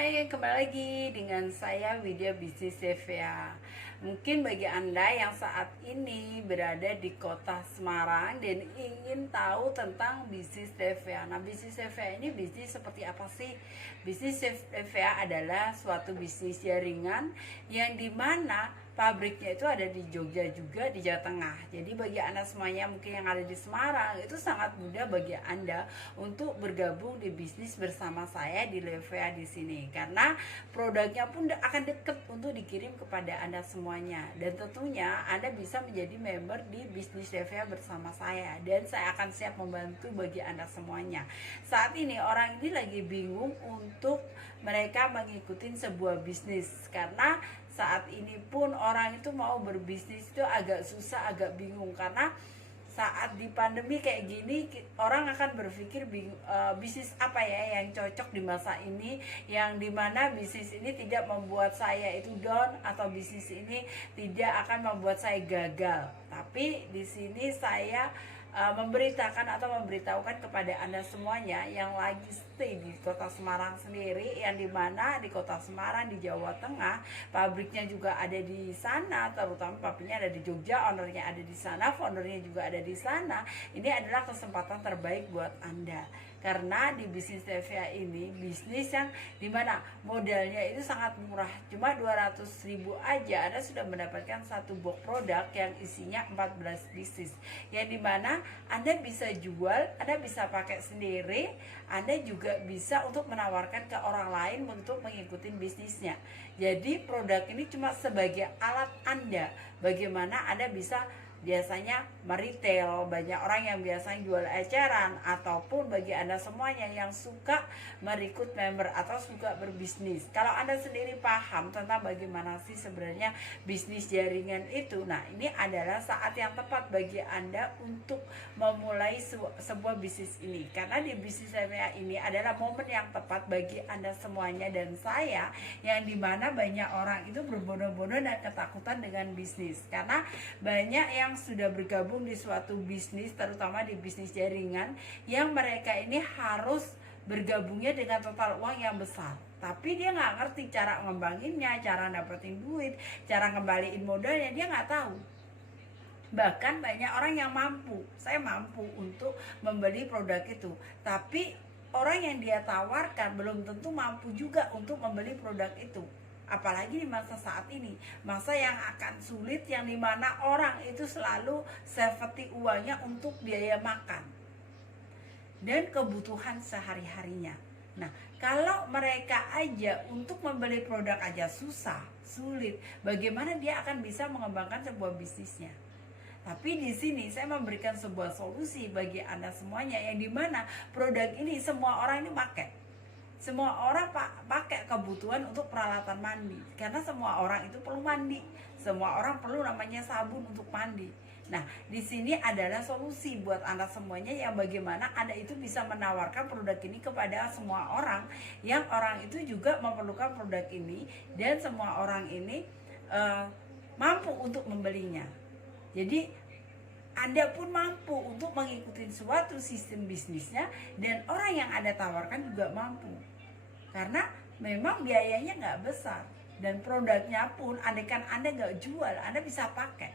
Hai, kembali lagi dengan saya Widya Bisnis CVA. Mungkin bagi Anda yang saat ini berada di kota Semarang dan ingin tahu tentang bisnis CVA. Nah, bisnis CVA ini bisnis seperti apa sih? Bisnis CVA adalah suatu bisnis jaringan yang dimana pabriknya itu ada di Jogja juga, di Jawa Tengah. Jadi bagi Anda semuanya mungkin yang ada di Semarang, itu sangat mudah bagi Anda untuk bergabung di bisnis bersama saya di Levea di sini. Karena produknya pun akan deket untuk dikirim kepada Anda semuanya. Dan tentunya Anda bisa menjadi member di bisnis Levea bersama saya. Dan saya akan siap membantu bagi Anda semuanya. Saat ini orang ini lagi bingung untuk mereka mengikuti sebuah bisnis. Karena saat ini pun orang itu mau berbisnis itu agak susah, agak bingung karena saat di pandemi kayak gini orang akan berpikir bisnis apa ya yang cocok di masa ini, yang dimana bisnis ini tidak membuat saya itu down atau bisnis ini tidak akan membuat saya gagal. Tapi di sini saya memberitakan atau memberitahukan kepada Anda semuanya yang lagi stay di kota Semarang sendiri, yang dimana di kota Semarang di Jawa Tengah pabriknya juga ada di sana, terutama pabriknya ada di Jogja, ownernya ada di sana, foundernya juga ada di sana. Ini adalah kesempatan terbaik buat Anda karena di bisnis TVA ini bisnis yang dimana modalnya itu sangat murah, cuma 200.000 aja Anda sudah mendapatkan satu box produk yang isinya 14 bisnis, yang dimana Anda bisa jual, Anda bisa pakai sendiri, Anda juga bisa untuk menawarkan ke orang lain untuk mengikuti bisnisnya. Jadi produk ini cuma sebagai alat Anda bagaimana Anda bisa biasanya meretail, banyak orang yang biasanya jual eceran, ataupun bagi Anda semuanya yang suka merekrut member atau suka berbisnis. Kalau Anda sendiri paham tentang bagaimana sih sebenarnya bisnis jaringan itu, nah ini adalah saat yang tepat bagi Anda untuk memulai sebuah bisnis ini. Karena di bisnis saya ini adalah momen yang tepat bagi Anda semuanya dan saya, yang dimana banyak orang itu berbondong-bondong dan ketakutan dengan bisnis. Karena banyak yang sudah bergabung di suatu bisnis, terutama di bisnis jaringan, yang mereka ini harus bergabungnya dengan total uang yang besar, tapi dia nggak ngerti cara ngembanginnya, cara dapetin duit, cara ngembaliin modalnya, dia nggak tahu. Bahkan banyak orang yang mampu, saya mampu untuk membeli produk itu, tapi orang yang dia tawarkan belum tentu mampu juga untuk membeli produk itu. Apalagi di masa saat ini, masa yang akan sulit, yang dimana orang itu selalu safety uangnya untuk biaya makan dan kebutuhan sehari-harinya. Nah, kalau mereka aja untuk membeli produk aja susah, sulit, bagaimana dia akan bisa mengembangkan sebuah bisnisnya? Tapi di sini saya memberikan sebuah solusi bagi Anda semuanya, yang dimana produk ini semua orang ini pakai. Semua orang pakai kebutuhan untuk peralatan mandi, karena semua orang itu perlu mandi. Semua orang perlu namanya sabun untuk mandi. Nah, di sini adalah solusi buat Anda semuanya, yang bagaimana Anda itu bisa menawarkan produk ini kepada semua orang, yang orang itu juga memerlukan produk ini, dan semua orang ini mampu untuk membelinya. Jadi Anda pun mampu untuk mengikuti suatu sistem bisnisnya, dan orang yang Anda tawarkan juga mampu. Karena memang biayanya nggak besar, dan produknya pun andaikan Anda nggak jual, Anda bisa pakai.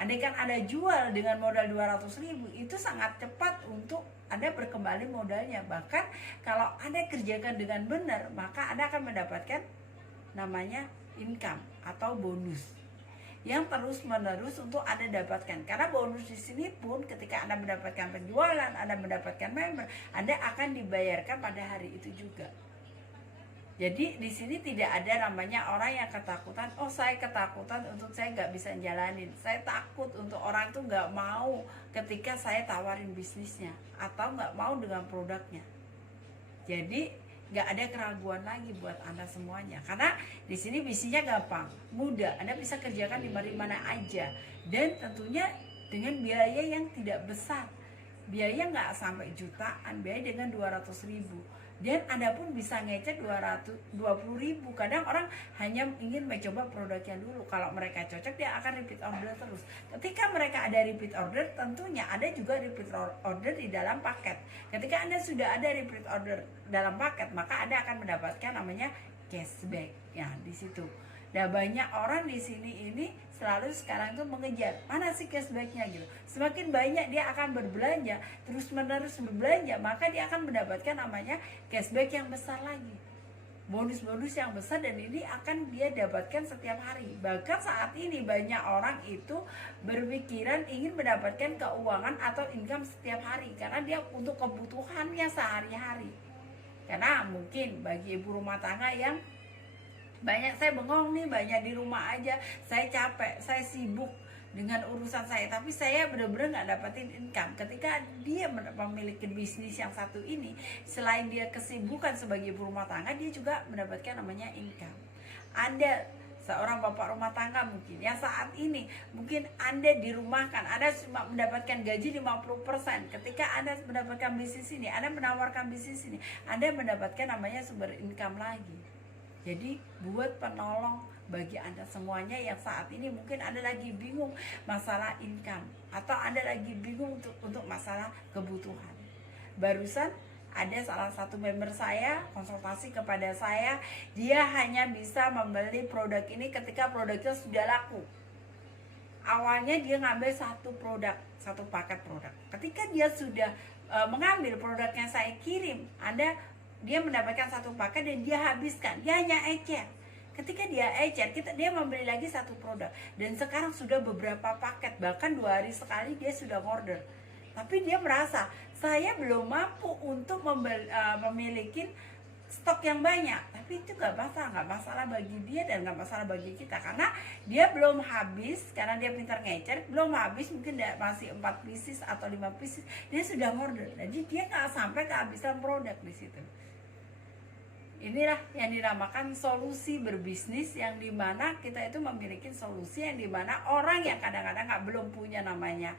Andaikan Anda jual dengan modal 200.000, itu sangat cepat untuk Anda berkembali modalnya. Bahkan kalau Anda kerjakan dengan benar, maka Anda akan mendapatkan namanya income atau bonus yang terus menerus untuk Anda dapatkan. Karena bonus di sini pun ketika Anda mendapatkan penjualan, Anda mendapatkan member, Anda akan dibayarkan pada hari itu juga. Jadi di sini tidak ada namanya orang yang ketakutan, oh saya ketakutan untuk saya nggak bisa jalanin, saya takut untuk orang itu nggak mau ketika saya tawarin bisnisnya, atau nggak mau dengan produknya. Jadi nggak ada keraguan lagi buat Anda semuanya, karena di sini bisnisnya gampang, mudah, Anda bisa kerjakan di mana aja, dan tentunya dengan biaya yang tidak besar. Biaya nggak sampai jutaan, biaya dengan 200.000. Dan Anda pun bisa ngecek 220.000. Kadang orang hanya ingin mencoba produknya dulu. Kalau mereka cocok, dia akan repeat order terus. Ketika mereka ada repeat order, tentunya ada juga repeat order di dalam paket. Ketika Anda sudah ada repeat order dalam paket, maka Anda akan mendapatkan namanya cashback. Ya, di situ. Nah, banyak orang di sini ini selalu sekarang tuh mengejar mana sih cashbacknya gitu. Semakin banyak dia akan berbelanja, terus menerus berbelanja, maka dia akan mendapatkan namanya cashback yang besar lagi, bonus-bonus yang besar, dan ini akan dia dapatkan setiap hari. Bahkan saat ini banyak orang itu berpikiran ingin mendapatkan keuangan atau income setiap hari karena dia untuk kebutuhannya sehari-hari. Karena mungkin bagi ibu rumah tangga yang banyak, saya bengong nih, banyak di rumah aja, saya capek, saya sibuk dengan urusan saya, tapi saya benar-benar nggak dapetin income. Ketika dia memiliki bisnis yang satu ini, selain dia kesibukan sebagai ibu rumah tangga, dia juga mendapatkan namanya income. Anda seorang bapak rumah tangga mungkin yang saat ini mungkin Anda dirumahkan, Anda cuma mendapatkan gaji 50%. Ketika Anda mendapatkan bisnis ini, Anda menawarkan bisnis ini, Anda mendapatkan namanya sumber income lagi. Jadi buat penolong bagi Anda semuanya yang saat ini mungkin Anda lagi bingung masalah income, atau Anda lagi bingung untuk masalah kebutuhan. Barusan ada salah satu member saya konsultasi kepada saya, dia hanya bisa membeli produk ini ketika produknya sudah laku. Awalnya dia ngambil satu produk, satu paket produk. Ketika dia sudah mengambil produknya saya kirim, dia mendapatkan satu paket dan dia habiskan, dia hanya ecer. Ketika dia ecer, dia membeli lagi satu produk, dan sekarang sudah beberapa paket, bahkan 2 hari sekali dia sudah order. Tapi dia merasa saya belum mampu untuk memiliki stok yang banyak. Tapi itu nggak masalah bagi dia dan nggak masalah bagi kita, karena dia belum habis, karena dia pintar ngecer, belum habis, mungkin masih 4 pieces atau 5 pieces, dia sudah order. Jadi dia nggak sampai kehabisan produk di situ. Inilah yang dinamakan solusi berbisnis, yang dimana kita itu memiliki solusi yang dimana orang yang kadang-kadang belum punya namanya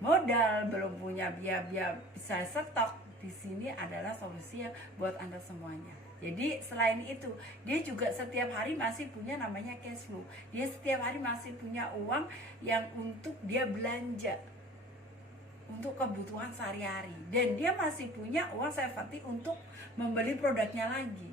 modal, belum punya biaya bisa stok, di sini adalah solusi yang buat Anda semuanya. Jadi selain itu, dia juga setiap hari masih punya namanya cash flow. Dia setiap hari masih punya uang yang untuk dia belanja untuk kebutuhan sehari-hari, dan dia masih punya uang safety untuk membeli produknya lagi,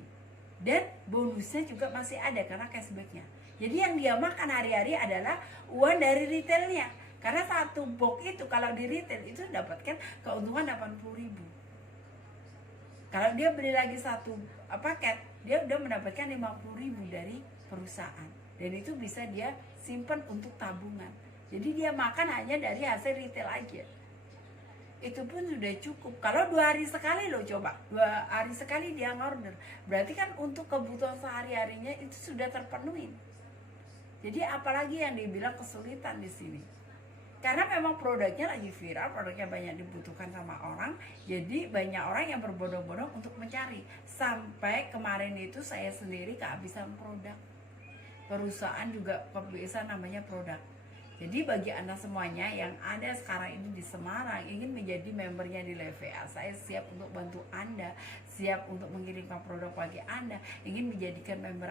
dan bonusnya juga masih ada karena cashbacknya. Jadi yang dia makan hari-hari adalah uang dari retailnya, karena satu box itu kalau di retail itu dapatkan keuntungan 80.000. Kalau dia beli lagi satu paket, dia udah mendapatkan 50.000 dari perusahaan, dan itu bisa dia simpan untuk tabungan. Jadi dia makan hanya dari hasil retail aja, itu pun sudah cukup. Kalau 2 hari sekali loh, coba 2 hari sekali dia ngorder, berarti kan untuk kebutuhan sehari-harinya itu sudah terpenuhi. Jadi apalagi yang dibilang kesulitan di sini, karena memang produknya lagi viral, produknya banyak dibutuhkan sama orang, jadi banyak orang yang berbondong-bondong untuk mencari. Sampai kemarin itu saya sendiri kehabisan produk, perusahaan juga kehabisan namanya produk. Jadi bagi Anda semuanya yang ada sekarang ini di Semarang, ingin menjadi membernya di LEVA, saya siap untuk bantu Anda, siap untuk mengirimkan produk bagi Anda, ingin menjadikan member